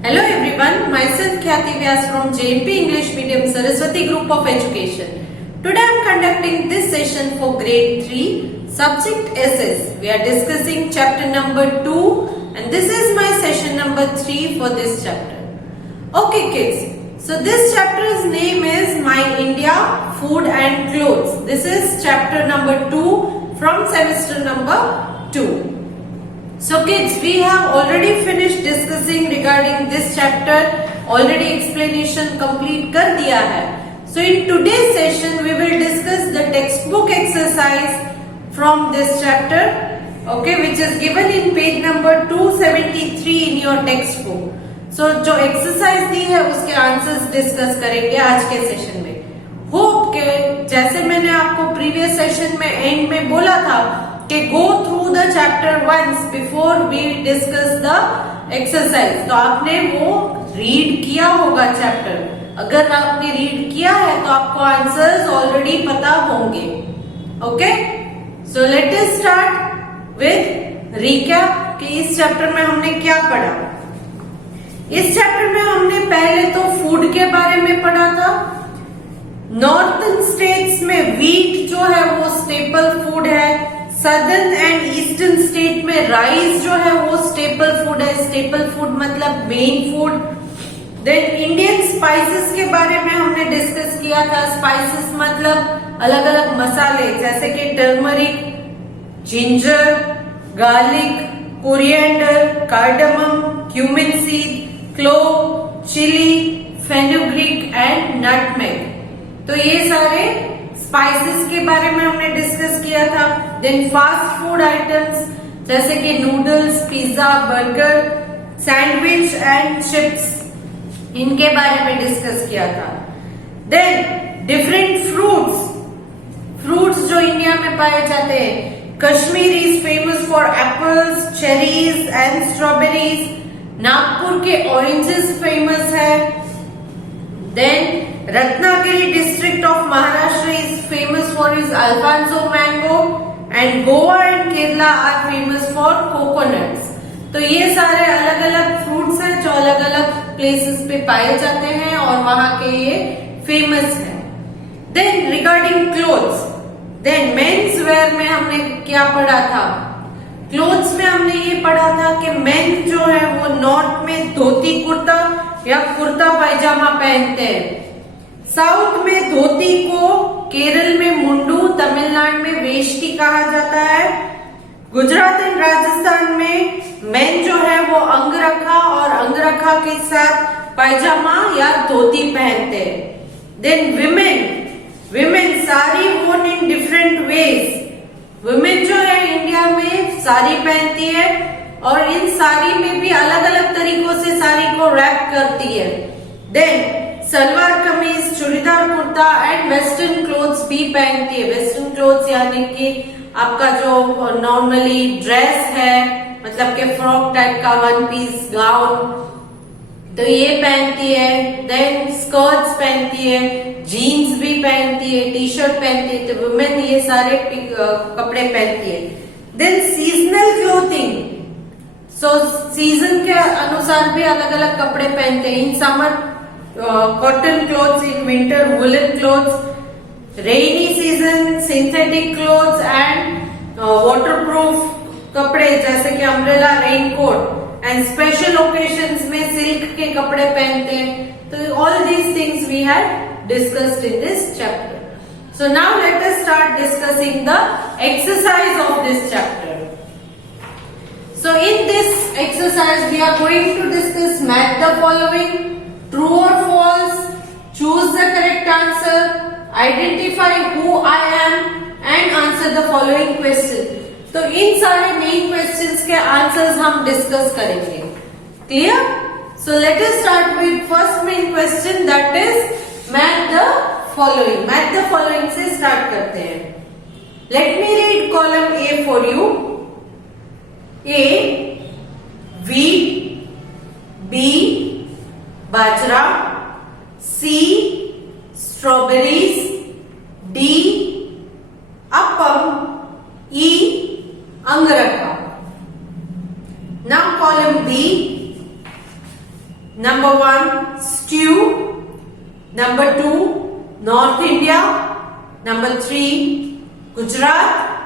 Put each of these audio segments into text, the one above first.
Hello everyone, myself Khyati Vyas from JMP English Medium Saraswati Group of Education. Today I am conducting this session for grade 3, subject SS. We are discussing chapter number 2 and this is my session number 3 for this chapter. Okay kids, so this chapter's name is My India, Food and Clothes. This is chapter number 2 from semester number 2. So kids, we have already finished discussing regarding this chapter, already explanation complete कर दिया है. So in today's session we will discuss the textbook exercise from this chapter, okay, which is given in page number 273 in your textbook. So जो exercise दी है उसके answers discuss करेंगे आज के session में. Hope के जैसे मैंने आपको previous session में end में बोला था कि go through the chapter once before we discuss the exercise. तो आपने वो read किया होगा chapter. अगर आपने read किया है तो आपको answers already पता होंगे. Okay? So let us start with recap कि इस chapter में हमने क्या पढ़ा. इस chapter में हमने पहले तो food के बारे में पढ़ा था. नॉर्थन स्टेट्स में व्हीट जो है वो स्टेपल फूड है. सदर्न एंड ईस्टर्न स्टेट में राइस जो है वो स्टेपल फूड है. स्टेपल फूड मतलब main food. Then Indian spices के बारे में हमने डिस्कस किया था. स्पाइसेस मतलब अलग अलग मसाले जैसे कि turmeric, ginger, garlic, coriander, cardamom, cumin seed, clove, chilli, fenugreek and nutmeg. तो ये सारे स्पाइसेस के बारे में हमने डिस्कस किया था. देन फास्ट फूड आइटम्स जैसे कि noodles, pizza, burger, sandwich and chips, इनके बारे में डिस्कस किया था. देन डिफरेंट फ्रूट्स जो इंडिया में पाए जाते हैं. Kashmir is famous for apples, cherries and strawberries. Nagpur के ऑरेंजेस फेमस है. Then Ratnagiri district of Maharashtra is famous for its Alfonso mango and Goa and Kerala are famous for coconuts. तो ये सारे अलग अलग फ्रूट्स हैं जो अलग अलग प्लेसेस पे पाए जाते हैं और वहां के ये फेमस हैं. Then regarding clothes, then men's wear में हमने क्या पढ़ा था. क्लोथ्स में हमने ये पढ़ा था कि मेन जो है वो नॉर्थ में धोती कुर्ता या कुर्ता पायजामा पहनते हैं. साउथ में धोती को, केरल में मुंडू, तमिलनाडु में वेष्टी कहा जाता है. गुजरात एंड राजस्थान में मेन जो है वो अंगरखा और अंगरखा के साथ पायजामा या धोती पहनते हैं. Then women sari worn in different ways. Women जो है इंडिया में साड़ी पहनती है और इन साड़ी में भी अलग अलग तरीकों से साड़ी को रैप करती है. देन सलवार कमीज, चूड़ीदार कुर्ता एंड वेस्टर्न क्लोथ्स भी पहनती है. वेस्टर्न क्लोथ्स यानी कि आपका जो नॉर्मली ड्रेस है, मतलब के फ्रॉक टाइप का वन पीस गाउन, तो ये पहनती है. देन स्कर्ट्स पहनती है, जीन्स भी पहनती है, टी शर्ट पहनती है. तो वुमेन ये सारे कपड़े पहनती है. Then seasonal clothing, so season के अनुसार भी अलग अलग कपड़े पहनते हैं. In summer cotton clothes, in winter woolen clothes, rainy season synthetic clothes and waterproof कपड़े जैसे कि umbrella, raincoat and special occasions में सिल्क के कपड़े पहनते हैं. तो all these things we had discussed in this chapter. So now let us start discussing the exercise of this chapter. So in this exercise we are going to discuss match the following, true or false, choose the correct answer, identify who I am and answer the following question. तो इन सारे main questions के आंसर्स हम डिस्कस करेंगे. Clear? So let us start with first main question, that is match the following. Match the following से स्टार्ट करते हैं. Let me read column A for you. A wheat, B bajra, C strawberries, D appam, E अंगरखा. Now column B, Number 1, stew. Number 2, North India. Number 3, Gujarat.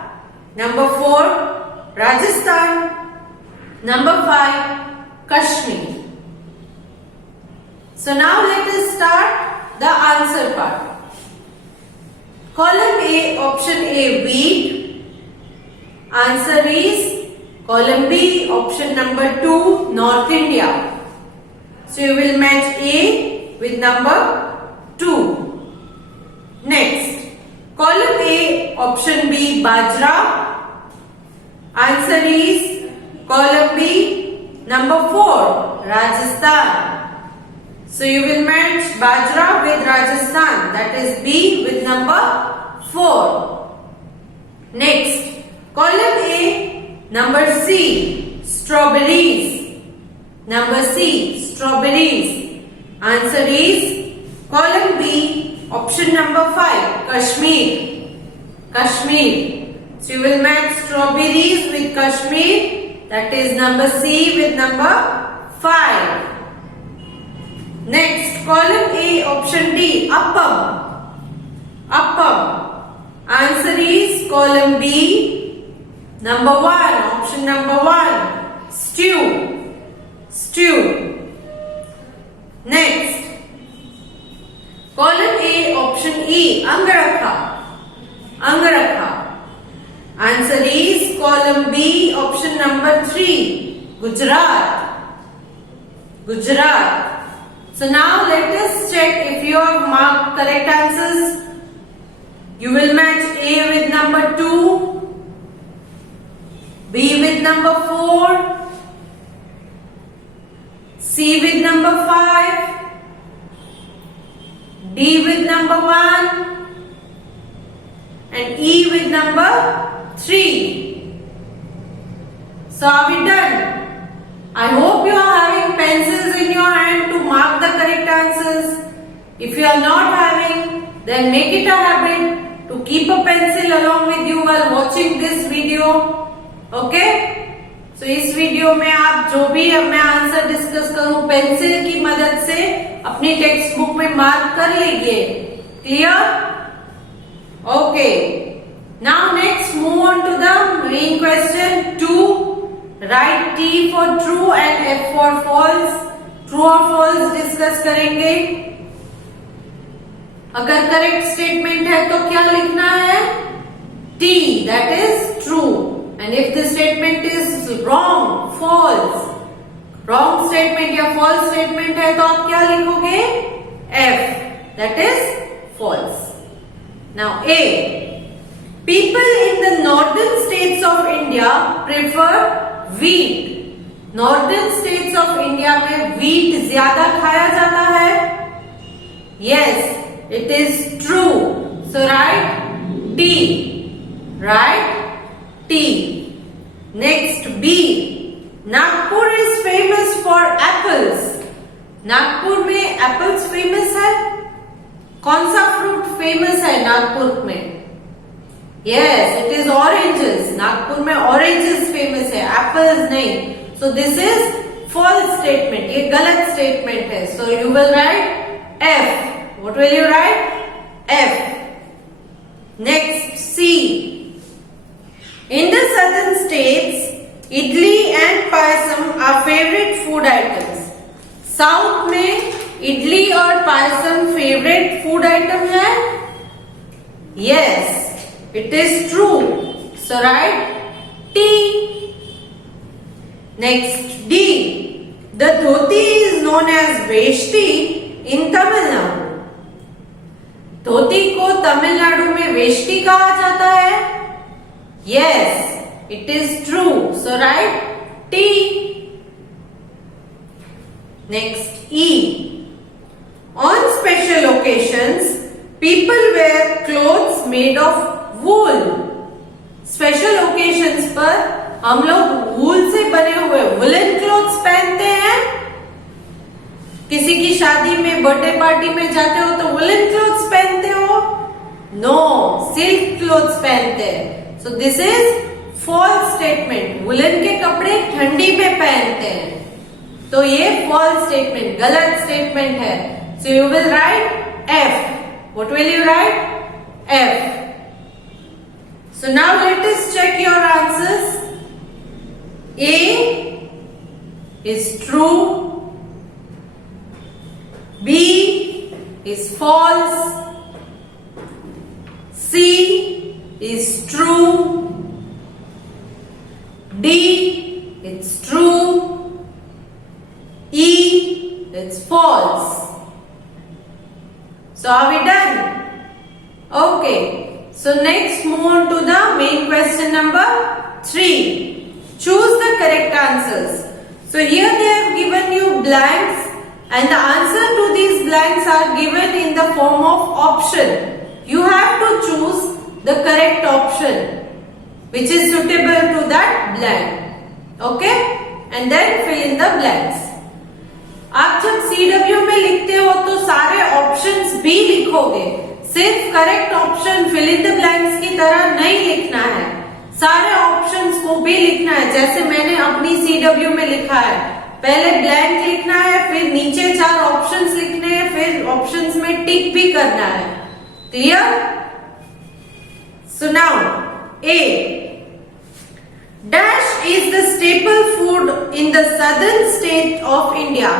Number 4, Rajasthan. Number 5, Kashmir. So now let us start the answer part. Column A, option A, wheat. Answer is column B, option number 2, North India. So you will match A with number 2. Next, column A, option B, bajra. Answer is column B, number 4, Rajasthan. So you will match bajra with Rajasthan, that is B with number 4. Next, column A, number C, strawberries. Number C, strawberries. Answer is column B, option number 5, Kashmir. Kashmir. So you will match strawberries with Kashmir, that is number C with number 5. Next, column A, option D, appam. Appam. Answer is column B, number 1, option number 1, stew. Stew. Next, column A, option E, angarakha. Angarakha. Answer is column B, option number 3, Gujarat. Gujarat. So now let us check if you have marked correct answers. You will match A with number 2, B with number 4, C with number 5, D with number 1, and E with number 3. So are we done? I hope you are having pencils in your hand to mark the correct answers. If you are not having, then make it a habit to keep a pencil along with you while watching this video. Okay? So इस वीडियो में आप जो भी मैं answer discuss करूं पेंसिल की मदद से अपनी टेक्स्ट बुक में मार्क कर लीजिए. Clear? Okay. Now next move on to the main question 2. Write T for true and F for false. True or false discuss करेंगे. अगर करेक्ट स्टेटमेंट है तो क्या लिखना है? T, that is true. And if the statement is wrong, false. Wrong statement या false statement है तो आप क्या लिखोगे? F, that is false. Now A. People in the northern states of India prefer wheat. Northern states of India में wheat ज्यादा खाया जाता है? Yes, it is true. So write T. Write T. Next B. Nagpur is famous for apples. Nagpur में apples famous है? कौन सा fruit famous है नागपुर में? Yes, it is oranges. Nagpur में oranges famous है, apples नहीं. So this is false statement. ये गलत statement है. So you will write F. What will you write? F. Next C. In the southern states, idli and payasam are favorite food items. South में idli और payasam favorite food item है? Yes. It is true. So write T. Next D. The dhoti is known as veshti in Tamil Nadu. धोती को तमिलनाडु में वेष्टी कहा जाता है? Yes, it is true. So write T. Next E. On special occasions, people wear clothes made of wool. Special occasions पर हम लोग वूल से बने हुए वुलन क्लोथ्स पहनते हैं. किसी की शादी में बर्थडे पार्टी में जाते हो तो वुलन क्लोथ्स पहनते हो? नो, सिल्क क्लोथ्स पहनते हैं. So this is false statement. Woollen के कपड़े ठंडी में पहनते हैं. तो ये फॉल्स स्टेटमेंट, गलत स्टेटमेंट है. So you will write F. What will you write? F. So now let us check your answers. A is true, B is false, C is true, D it's true, E it's false. So are we done? Okay. So next move on to the main question number 3. Choose the correct answers. So here they have given you blanks and the answer to these blanks are given in the form of option. You have to choose the correct option which is suitable to that blank. Okay? And then fill in the blanks. आप जब CW में लिखते हो तो सारे ऑप्शंस भी लिखोगे. सिर्फ correct option fill in the blanks की तरह नहीं लिखना है. सारे ऑप्शंस को भी लिखना है. जैसे मैंने अपनी CW में लिखा है, पहले ब्लैंक लिखना है, फिर नीचे 4 ऑप्शंस लिखने हैं, फिर ऑप्शंस में टिक भी करना है. Clear? So now A. Dash is the staple food in the southern state of India.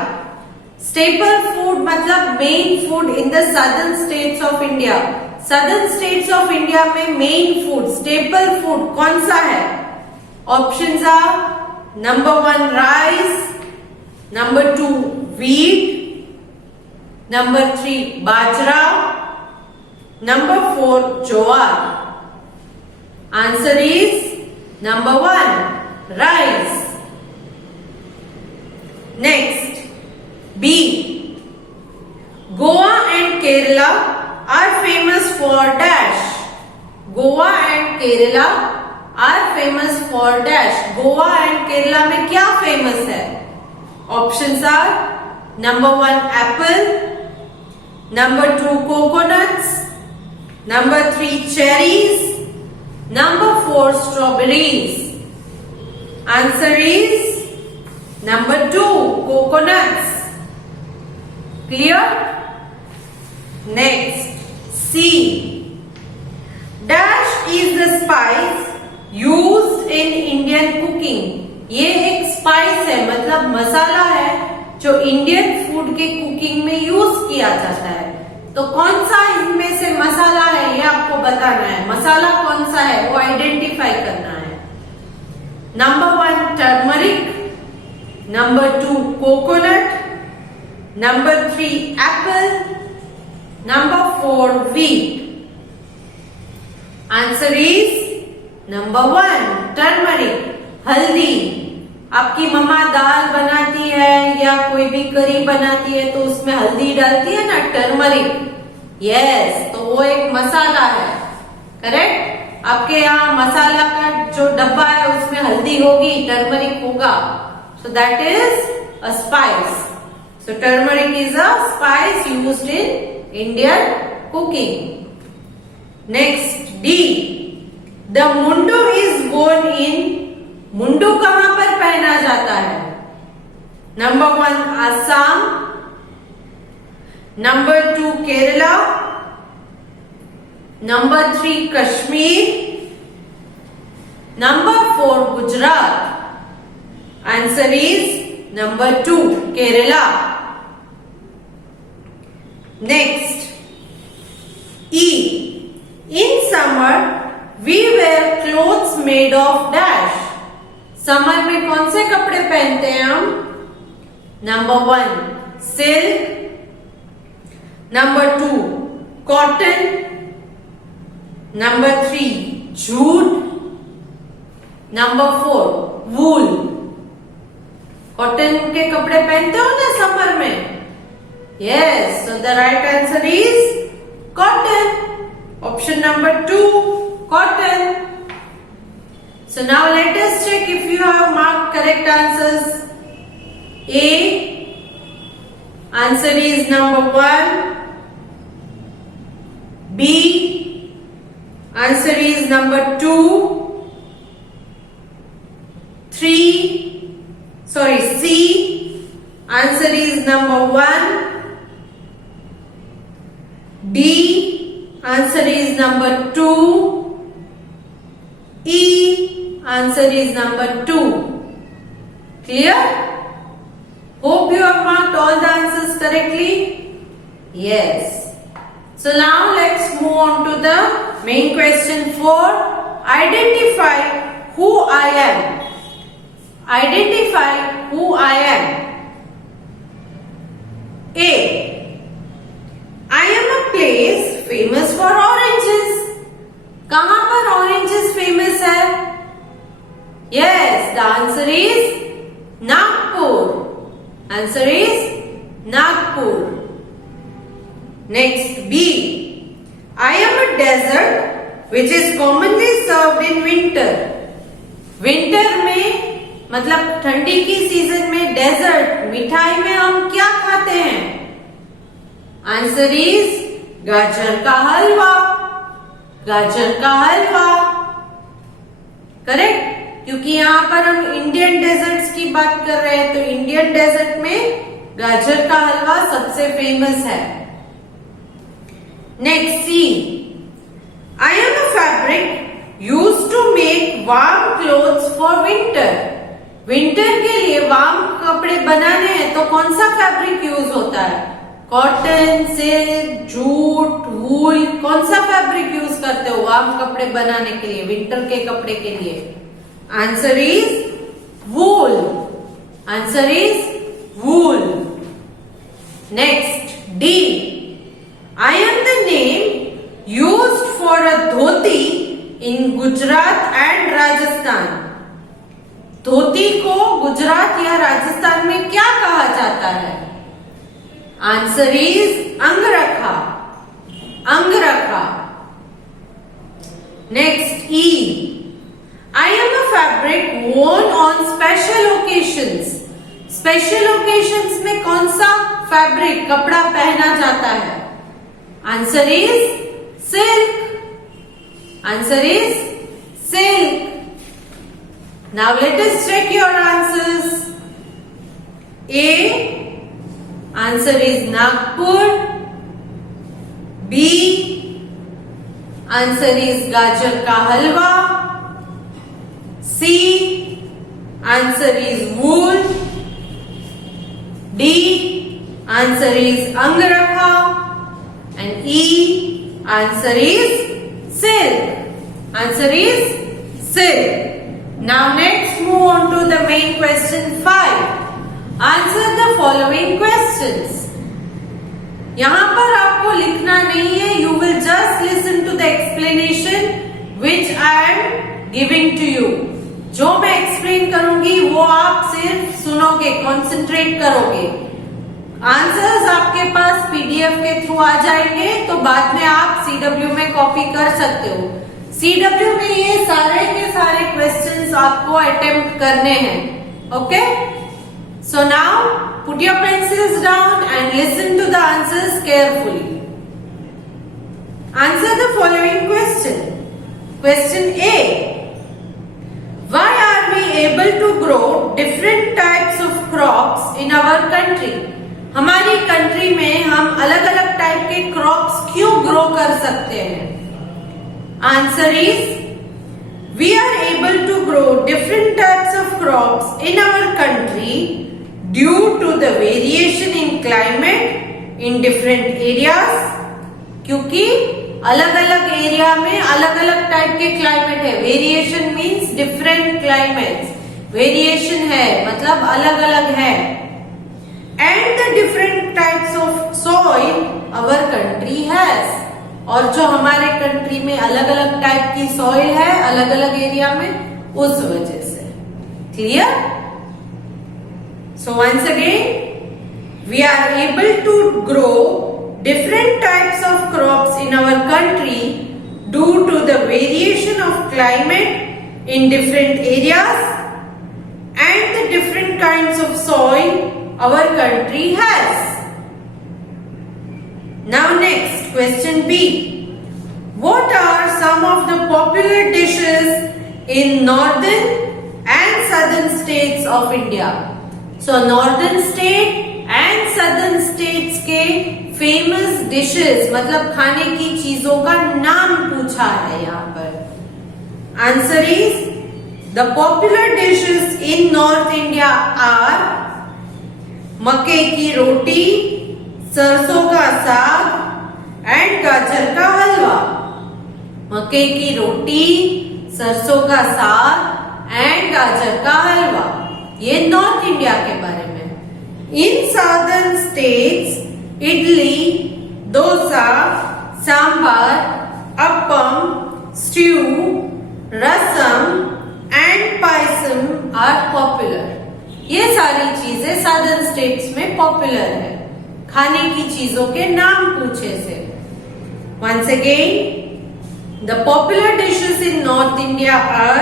Staple food मतलब main food in the southern states of India. Southern states of India में मेन फूड, स्टेपल फूड कौन सा है? Options are number 1 rice, number 2 wheat, number 3 bajra, number 4 jowar. Answer is number 1 rice. Next B. Goa and Kerala are famous for dash. Goa and Kerala are famous for dash. Goa and Kerala में क्या famous है? Options are number 1 apple, number 2 coconuts, number 3 cherries, number 4 strawberries. Answer is number 2 coconuts. Clear? Next C. Dash is the spice used in Indian cooking. ये एक स्पाइस है, मतलब मसाला है जो Indian food के कुकिंग में यूज किया जाता है. तो कौन सा इनमें से मसाला है ये आपको बताना है. मसाला कौन सा है वो आइडेंटिफाई करना है. नंबर 1 turmeric, number 2 coconut, number 3 Apple, number 4 wheat. Answer is number 1 turmeric. हल्दी. आपकी मम्मा दाल बनाती है या कोई भी करी बनाती है तो उसमें हल्दी डालती है ना, टर्मरिक. यस, तो वो एक मसाला है. करेक्ट? आपके यहाँ मसाला का जो डब्बा है उसमें हल्दी होगी, टर्मरिक होगा. So that is a spice. So turmeric is a spice used in Indian cooking. Next D. The mundu is worn in. मुंडू कहां पर पहना जाता है? नंबर 1 असम, नंबर 2 केरला, नंबर 3 कश्मीर, नंबर 4 Gujarat. Answer is number 2 Kerala. Next E. In summer we wear clothes made of dash. Summer में कौन से कपड़े पहनते हैं हम? नंबर 1 silk, number 2 cotton, number 3 jute, number 4 वूल. कॉटन के कपड़े पहनते हो ना समर में? Yes, so the right answer is cotton. Option number 2, cotton. So now let us check if you have marked correct answers. A. Answer is number 1. B. Answer is number 2. 3. C. Answer is number 1. D. Answer is number 2. E. Answer is number 2. Clear? Hope you have marked all the answers correctly. Yes. So now let's move on to the main question 4. Identify who I am. Identify who I am. A. I am a place famous for oranges. कहाँ पर oranges famous है? Yes, the answer is Nagpur. Answer is Nagpur. Next, B. I am a dessert which is commonly served in winter. Winter में मतलब ठंडी की सीजन में डेजर्ट मिठाई में हम क्या खाते हैं? आंसर इज गाजर का हलवा. गाजर का हलवा करेक्ट, क्योंकि यहाँ पर हम इंडियन डेजर्ट्स की बात कर रहे हैं, तो इंडियन डेजर्ट में गाजर का हलवा सबसे फेमस है. Next, C. I am a fabric used to make warm clothes for winter. Winter के लिए वार्म कपड़े बनाने हैं तो कौन सा फैब्रिक यूज होता है? कॉटन, सिल्क, जूट, वूल, कौन सा फैब्रिक यूज करते हो वार्म कपड़े बनाने के लिए, विंटर के कपड़े के लिए? Answer is wool. Answer is wool. Next, D. I am the name used for a dhoti in Gujarat and Rajasthan. Dhoti को गुजरात या राजस्थान में क्या कहा जाता है? Answer is angarkha. Angarkha. Next, E. I am a fabric worn on special occasions. Special occasions में कौन सा फैब्रिक कपड़ा पहना जाता है? Answer is silk. Answer is silk. Now let us check your answers. A. Answer is Nagpur. B. Answer is गाजर का हलवा. C. Answer is wool. D. Answer is अंगरखा. And E. Answer is silk. Answer is silk. Now let's move on to the main question 5. Answer the following questions. यहाँ पर आपको लिखना नहीं है. You will just listen to the explanation which I am giving to you. जो मैं explain करूंगी वो आप सिर्फ सुनोगे, concentrate करोगे. आंसर्स आपके पास PDF के थ्रू आ जाएंगे, तो बाद में आप CW में कॉपी कर सकते हो. CW में ये सारे के सारे क्वेश्चंस आपको अटेम्प्ट करने हैं. Okay, so now put your pencils down and listen to the answers carefully. Answer the following question. Question A. Why are we able to grow different types of crops in our country? हमारी कंट्री में हम अलग अलग टाइप के क्रॉप्स क्यों ग्रो कर सकते हैं? Answer is, we are able to grow different types of crops in our country due to the variation in climate in different areas. क्योंकि अलग अलग एरिया में अलग अलग टाइप के क्लाइमेट है. Variation means different climates. Variation है मतलब अलग अलग है. And the different types of soil our country has. और जो हमारे कंट्री में अलग अलग टाइप की सॉइल है अलग अलग एरिया में, उस वजह से. Clear? So once again, we are able to grow different types of crops in our country due to the variation of climate in different areas and the different kinds of soil our country has. Now next, question B. What are some of the popular dishes in northern and southern states of India? So northern state southern states के famous dishes मतलब खाने की चीजों का नाम पूछा है यहाँ पर। Answer is the popular dishes in north India are मक्के की रोटी, सरसों का साग एंड गाजर का हलवा। मक्के की रोटी, सरसों का साग एंड गाजर का हलवा, ये नॉर्थ इंडिया के बारे में। In southern states idli, dosa, sambar, appam, stew, rasam and payasam are popular. ये सारी चीजें साउदर्न स्टेट्स में पॉपुलर है खाने की चीजों के नाम पूछे से। Once again the popular dishes in north India are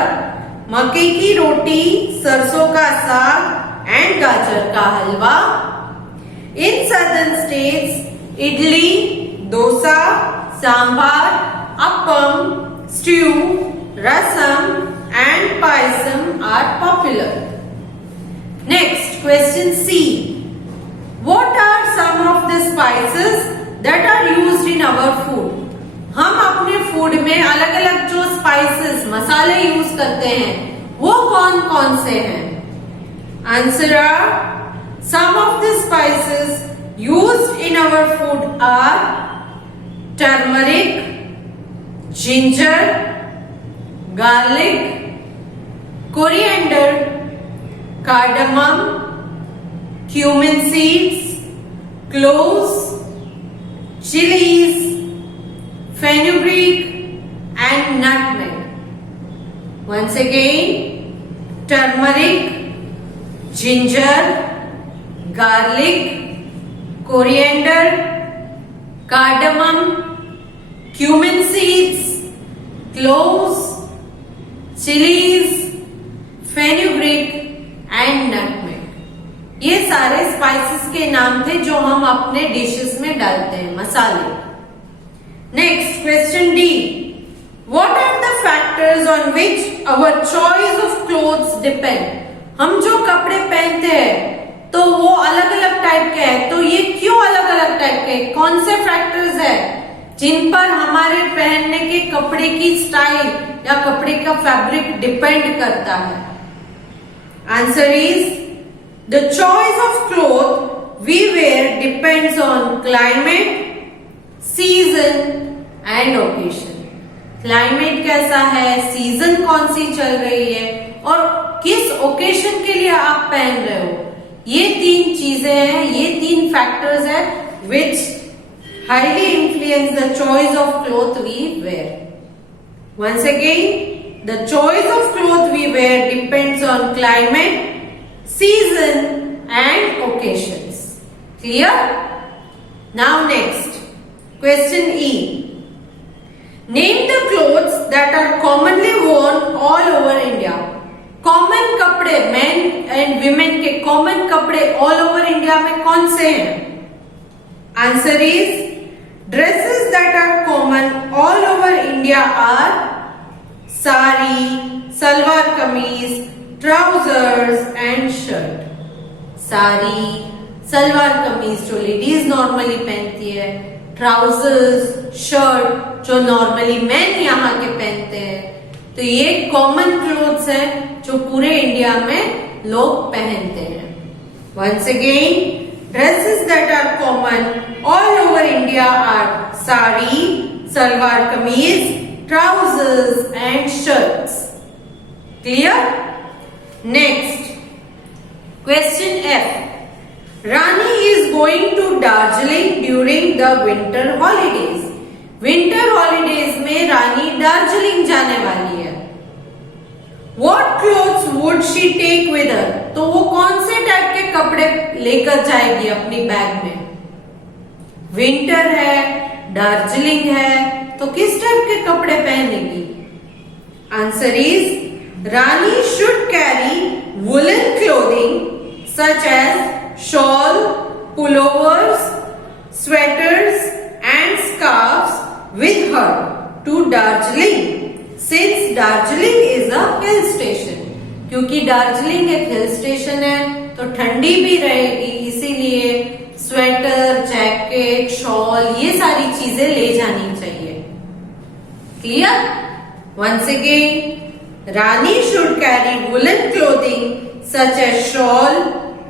मक्के की roti, sarson ka saag and gajar ka halwa. In southern states idli, dosa, sambar, appam, stew, rasam and payasam are popular. Next question C, what are some of the spices that are used in our food? हम अपने फूड में अलग अलग जो स्पाइसेस मसाले यूज करते हैं वो कौन कौन से हैं? Answer are some of the spices used in our food are turmeric, ginger, garlic, coriander, cardamom, cumin seeds, cloves, chilies, fenugreek and nutmeg. Once again, turmeric, ginger, garlic, coriander, cardamom, cumin seeds, cloves, chilies, fenugreek and nutmeg. ये सारे स्पाइसेस के नाम थे जो हम अपने डिशेस में डालते हैं मसाले। Next question D, what are the factors on which our choice of clothes depend? हम जो कपड़े पहनते हैं तो वो अलग अलग टाइप के हैं, तो ये क्यों अलग अलग टाइप के? कौन से फैक्टर्स है जिन पर हमारे पहनने के कपड़े की स्टाइल या कपड़े का फैब्रिक डिपेंड करता है? Answer is the choice of cloth we wear depends on climate, season and occasion. Climate कैसा है, सीजन कौन सी चल रही है और किस ओकेजन के लिए आप पहन रहे हो, ये तीन चीजें हैं, ये तीन फैक्टर्स हैं which highly influence the choice of cloth we wear. Once again, the choice of cloth we wear depends on climate, season and occasions. Clear? Now next question E, name the clothes that are commonly worn all over India. Common कपड़े, men and women के common कपड़े all over India में कौन से हैं? Answer is dresses that are common all over India are sari, salwar kameez, trousers and shirt. Sari, salwar कमीज जो ladies normally पहनती है, ट्राउजर्स, शर्ट जो नॉर्मली मेन यहाँ के पहनते हैं। तो ये कॉमन क्लोथ्स हैं जो पूरे इंडिया में लोग पहनते हैं। Once again, dresses that are common all over India are sari, salwar kameez, trousers and shirts. Clear? Next question F, Rani is going to Darjeeling during the winter holidays. Winter holidays में रानी दार्जिलिंग जाने वाली है। What clothes would she take with her? तो वो कौन से टाइप के कपड़े लेकर जाएगी अपनी बैग में? विंटर है, दार्जिलिंग है, तो किस टाइप के कपड़े पहनेगी? Answer is Rani should carry woolen clothing such as shawl, pullovers, sweaters and scarves with her to Darjeeling since Darjeeling is a hill station. क्योंकि दार्जिलिंग एक हिल स्टेशन है तो ठंडी भी रहेगी, इसीलिए स्वेटर, जैकेट, शॉल, ये सारी चीजें ले जानी चाहिए. Clear? Once again, Rani should carry woolen clothing such as shawl,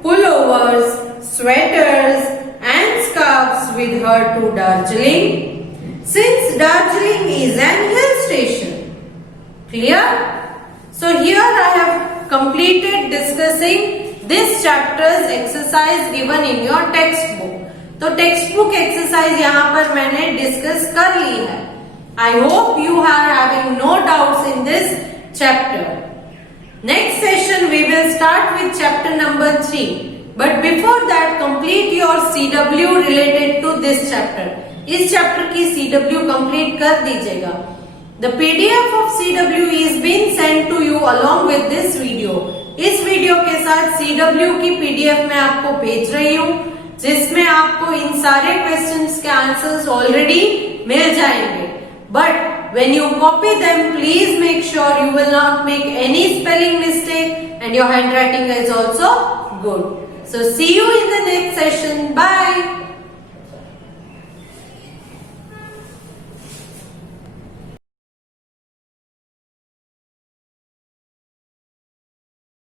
pullovers, sweaters and scarves with her to Darjeeling, since Darjeeling is an hill station. Clear? So here I have completed discussing this chapter's exercise given in your textbook. तो textbook exercise यहाँ पर मैंने discuss कर ली है. I hope you are having no doubts in this chapter. Next session we will start with chapter number 3. But before that complete your CW related to this chapter. इस chapter की CW complete कर दीजिएगा. The PDF of CW is being sent to you along with this video. इस वीडियो के साथ CW की PDF मैं आपको भेज रही हूँ, जिसमें आपको इन सारे क्वेश्चंस के आंसर्स ऑलरेडी मिल जाएंगे. But when you copy them, please make sure you will not make any spelling mistake and your handwriting is also good. So see you in the next session. Bye.